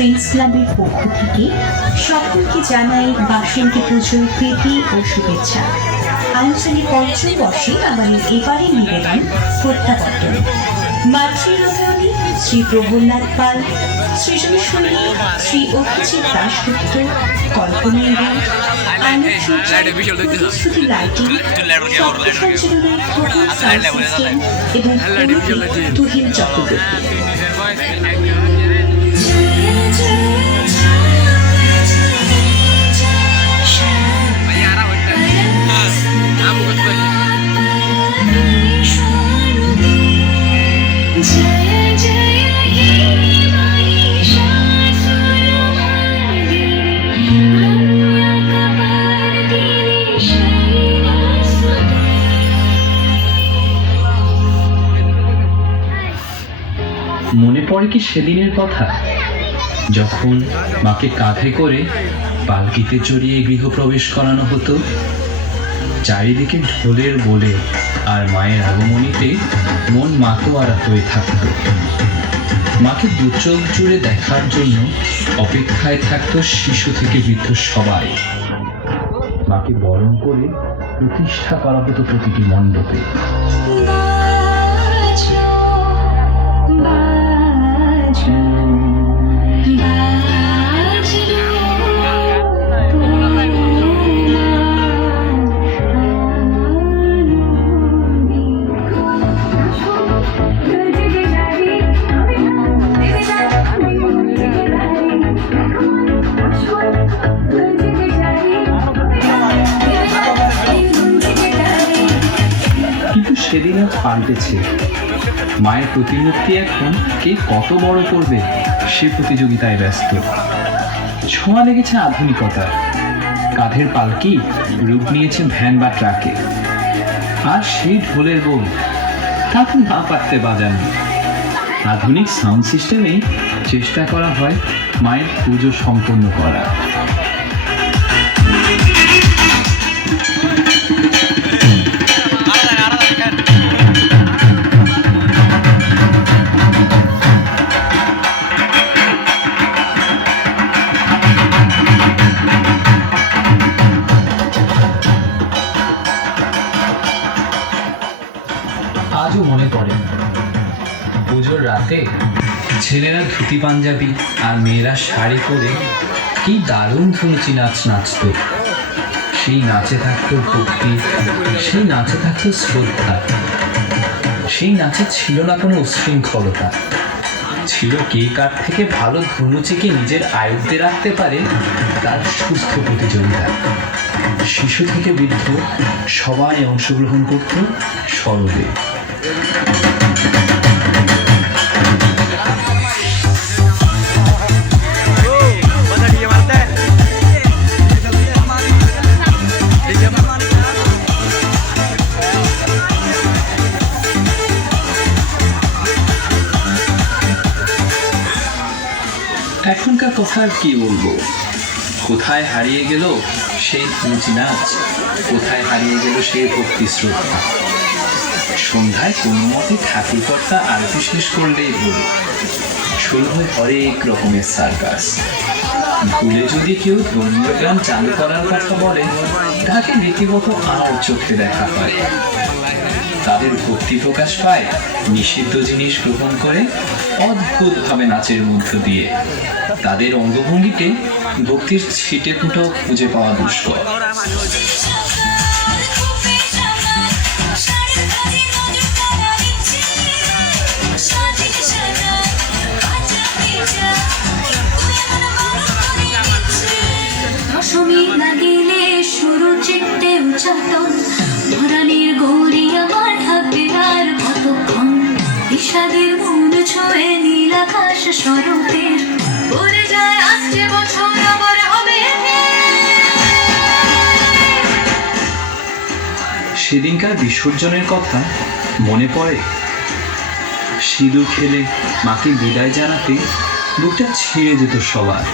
Friends ক্লাবের পক্ষ থেকে সকলকে জানাই বাসন্তী পুজোর প্রীতি ও শুভেচ্ছা। আঞ্চলিক পঞ্চবর্ষে আমাদের এবারে নিবেদন প্রত্যাবর্তন। মাতৃরমণী শ্রী প্রবলনাথ পাল, সৃজন সঙ্গী শ্রী অভিজিৎ দাশগুপ্ত, কল্পনা রায়, প্রতিশ্রুতি লাইটিং, শব্দ সঞ্চালনায় খোকন সাউন্ড সিস্টেম এবং তুহিন চক্রবর্তী। মনে পড়ে কি সেদিনের কথা, যখন মাকে কাঁধে করে পালকিতে চড়িয়ে গৃহপ্রবেশ করানো হতো। চারিদিকে ঢোলের বলে আর মায়ের আগমনীতে মন মাতোয়ারা হয়ে থাকত। মাকে দু চোখ জুড়ে দেখার জন্য অপেক্ষায় থাকতো শিশু থেকে বৃদ্ধ সবাই। মাকে বরণ করে প্রতিষ্ঠা করা হতো প্রতিটি মণ্ডপে। কিন্তু সেদিন আজ পাল্টেছে। মায়ের প্রতিমূর্তি এখন কে কত বড় করবে সে প্রতিযোগিতায় ব্যস্ত। ছোঁয়া লেগেছে আধুনিকতার, কাঁধের পালকি রূপ নিয়েছে ভ্যান বা ট্রাকে। আর সেই ঢোলের বোল তা তো না পারতে বাজানো। আধুনিক সাউন্ড সিস্টেমেই চেষ্টা করা হয় মায়ের পুজো সম্পন্ন করা। আজও মনে পড়ে পুজোর রাতে ছেলেরা ধুতি পাঞ্জাবি আর মেয়েরা শাড়ি পরে কি দারুণ ধুনুচি নাচ নাচত। সেই নাচে থাকতো ভক্তি, সেই নাচে থাকতো শ্রদ্ধা, সেই নাচে ছিল না কোনো উচ্ছৃঙ্খলতা। ছিল কে কার থেকে ভালো ধুনুচিকে নিজের আয়ত্তে রাখতে পারে তার সুস্থ প্রতিযোগিতা। শিশু থেকে বৃদ্ধ সবাই অংশগ্রহণ করত সরবে। এখনকার কথা আর কি বলবো, কোথায় হারিয়ে গেল সেই ধুনুচি নাচ, কোথায় হারিয়ে গেল সেই ভক্তি শ্রদ্ধা। সন্ধ্যায় কোনো মতে ঠাকুরকর্তা আরতি শেষ করলেই হলো, শুরু হয় হরেক রকমের সার্কাস। ভুলে যদি কেউ ধর্মীয় গান চালু করার কথা বলে তাকে রীতিমত আর চোখে দেখা হয়। তাদের ভক্তি প্রকাশ পায় নিষিদ্ধ জিনিস গ্রহণ করে অদ্ভুতভাবে নাচের মধ্য দিয়ে। তাদের অঙ্গভঙ্গিতে ভক্তির ছিটে ফুটো খুঁজে পাওয়া দুষ্কর। দশমী লাগিলে শুরু চিত্তে উচ্চাটন, ধরানির গৌরী আমার থাকবে আর কতক্ষণ। বিষাদের মন ছুঁয়ে নীল আকাশ স্বরূপের পড়ে যায় আসছে বছর আবার হবে। সেদিনকার বিসর্জনের কথা মনে পড়ে। সিঁদুর খেলে মাকে বিদায় জানাতে বুকটা ছিঁড়ে যেত সবার।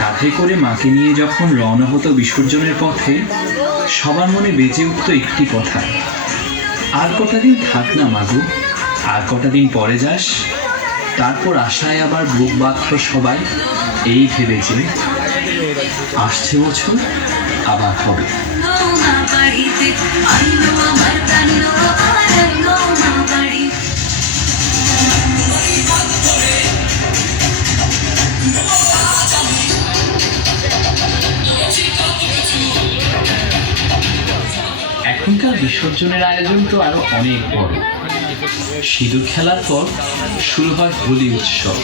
কাঁধে করে মাকে নিয়ে যখন রওনা হতো বিসর্জনের পথে, সবার মনে বেজে উঠত একটি কথা, আর কটা দিন থাক না মাগো, আর কটা দিন পরে যাস। তারপর আশায় আবার বুক বাঁধল সবাই, এই ভেবেছে আসছে বছর আবার হবে। মা বাড়িতে আইলো আমার কান্না, আইলো মা বাড়ি। এখনকার বিসর্জনের আয়োজন তো আরো অনেক বড়। সিঁদুর খেলার পর শুরু হয় হোলি উৎসব,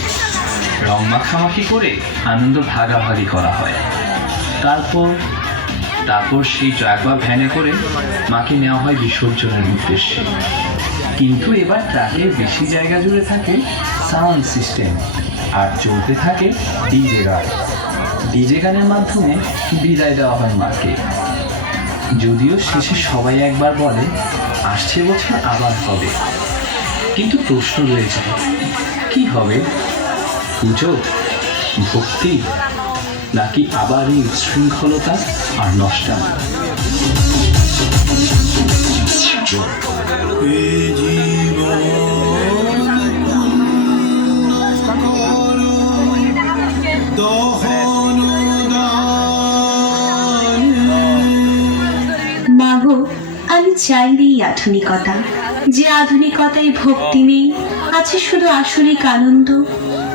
রং মাখামাখি করে আনন্দ ভাগাভাগি করা হয়। তারপর সেই ট্রাক বা ভ্যানে করে মাকে নেওয়া হয় বিসর্জনের উদ্দেশ্যে। কিন্তু এবার ট্রাকের বেশি জায়গা জুড়ে থাকে সাউন্ড সিস্টেম, আর চলতে থাকে ডিজে গান। ডিজে গানের মাধ্যমে বিদায় দেওয়া হয় মাকে। যদিও শেষে সবাই একবার বলে আসছে বছর আবার হবে, কিন্তু প্রশ্ন রয়ে যায় কি হবে? পুজো, ভক্তি, নাকি আবার এই উচ্ছৃঙ্খলতা আর নষ্টামি? মাগো, আমি চাইলেই আধুনিকতা, যে আধুনিকতায় ভক্তি নেই, আছে শুধু আসরিক আনন্দ।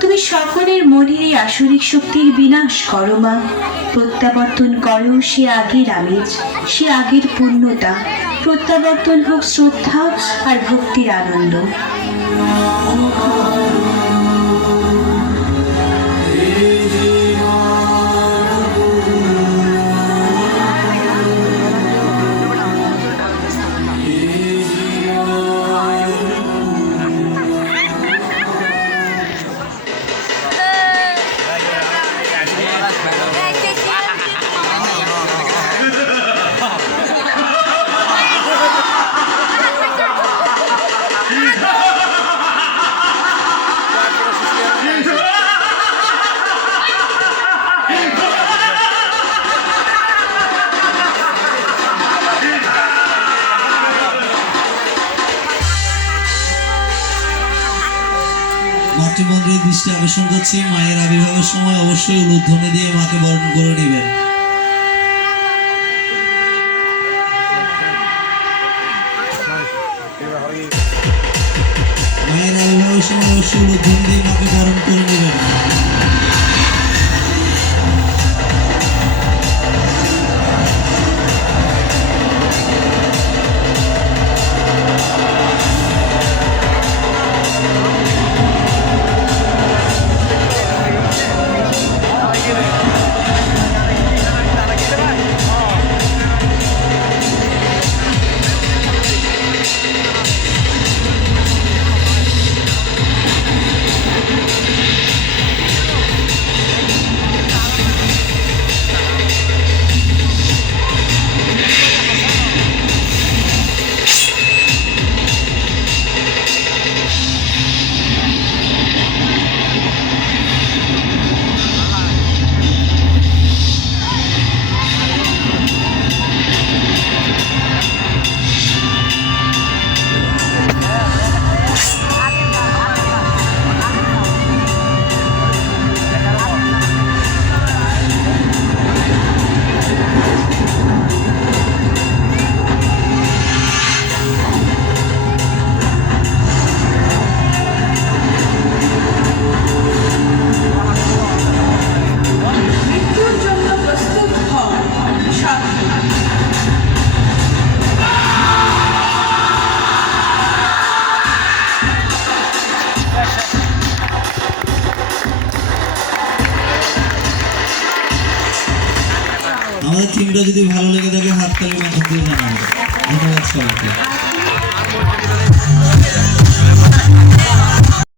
তুমি সকলের মনের এই আসরিক শক্তির বিনাশ করো মা। প্রত্যাবর্তন করো সে আগের আমেজ, সে আগের পূর্ণতা। প্রত্যাবর্তন হোক শ্রদ্ধা আর ভক্তির আনন্দ। মাতৃমন্দিরের দৃষ্টি আকর্ষণ করছি, মায়ের আবির্ভাবের সময় অবশ্যই উলুধ্বনি দিয়ে মাকে বরণ করে নেবেন। মায়ের আবির্ভাবের সময় অবশ্যই উলুধ্বনি দিয়ে মাকে বরণ করে নেবেন। আমাদের টিমটা যদি ভালো লেগে থাকে হাততালির মাধ্যম দিয়ে জানাবেন। ধন্যবাদ সবাইকে।